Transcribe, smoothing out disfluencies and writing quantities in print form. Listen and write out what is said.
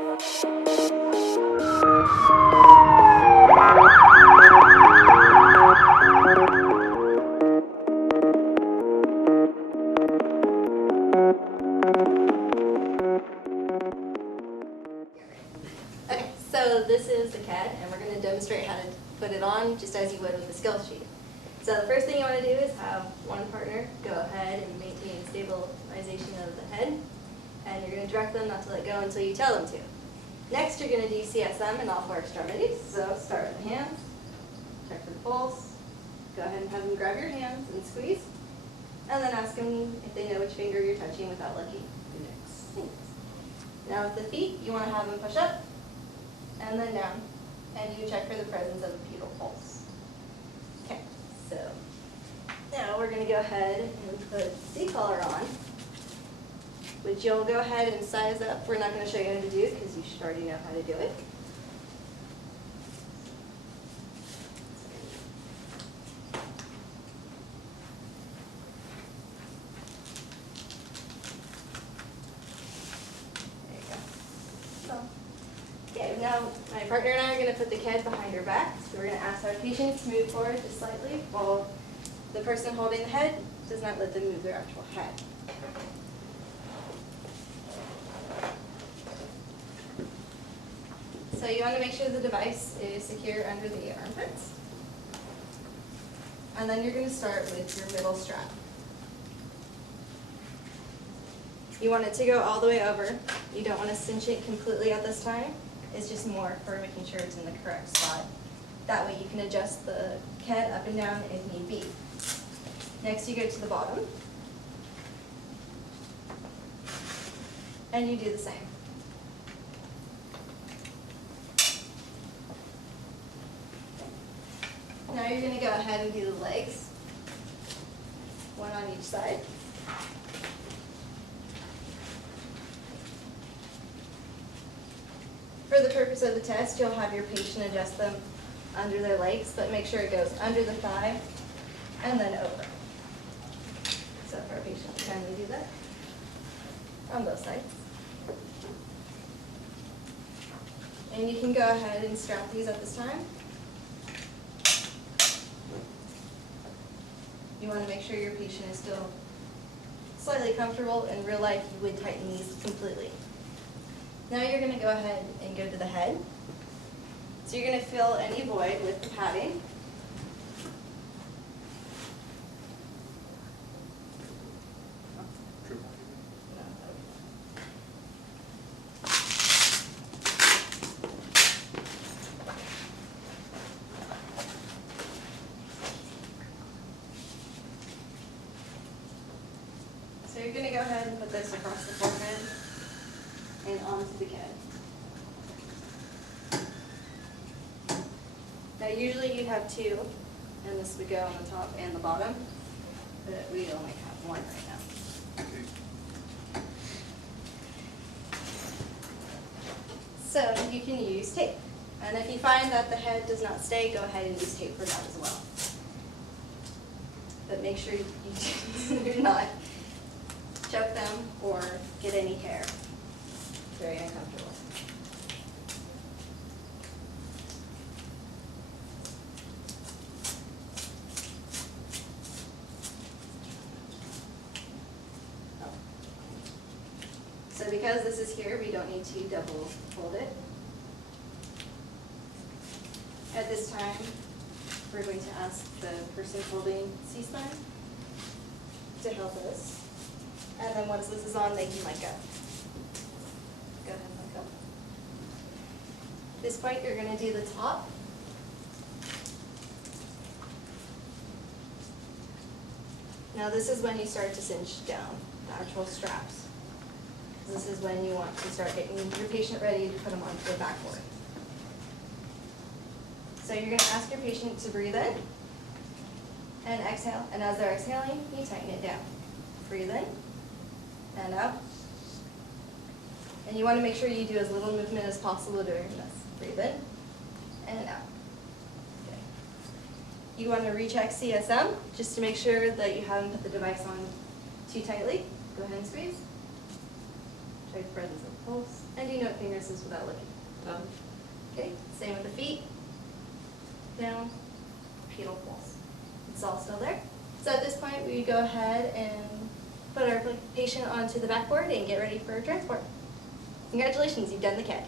Okay, so this is the KED, and we're going to demonstrate how to put it on just as you would with the skill sheet. So the first thing you want to do is have one partner go ahead and maintain stabilization of the head, and you're going to direct them not to let go until you tell them to. Next, you're going to do CSM in all four extremities. So start with the hands, check for the pulse, go ahead and have them grab your hands and squeeze, and then ask them if they know which finger you're touching without looking. Thanks. Now with the feet, you want to have them push up and then down, and you check for the presence of the pedal pulse. Okay, so now we're going to go ahead and put C-collar on, which you'll go ahead and size up. We're not going to show you how to do it because you should already know how to do it. Okay, now my partner and I are going to put the KED behind her back. So we're going to ask our patient to move forward just slightly while the person holding the head does not let them move their actual head. So you want to make sure the device is secure under the armpits. And then you're going to start with your middle strap. You want it to go all the way over. You don't want to cinch it completely at this time. It's just more for making sure it's in the correct spot. That way you can adjust the KED up and down if need be. Next you go to the bottom. And you do the same. Now you're going to go ahead and do the legs, one on each side. For the purpose of the test, you'll have your patient adjust them under their legs, but make sure it goes under the thigh and then over. So for our patient, kindly do that on both sides. And you can go ahead and strap these at this time. You want to make sure your patient is still slightly comfortable. In real life, you would tighten these completely. Now you're going to go ahead and go to the head. So you're going to fill any void with the padding. So you're going to go ahead and put this across the forehead and onto the KED. Now usually you'd have two, and this would go on the top and the bottom, but we only have one right now. So you can use tape. And if you find that the head does not stay, go ahead and use tape for that as well. But make sure you do not choke them or get any hair. It's very uncomfortable. So because this is here, we don't need to double fold it. At this time, we're going to ask the person holding C-spine to help us. And then once this is on, they can let go. Go ahead and let go. At this point, you're going to do the top. Now this is when you start to cinch down the actual straps. This is when you want to start getting your patient ready to put them onto the backboard. So you're going to ask your patient to breathe in and exhale. And as they're exhaling, you tighten it down. Breathe in and out. And you want to make sure you do as little movement as possible during this. Breathe in and out. Okay. You want to recheck CSM just to make sure that you haven't put the device on too tightly. Go ahead and squeeze. Check the presence of the pulse And do you know what finger this is without looking? Okay, same with the feet. Down, pedal pulse. It's all still there. So at this point, we go ahead and put our patient onto the backboard and get ready for transport. Congratulations, you've done the KED.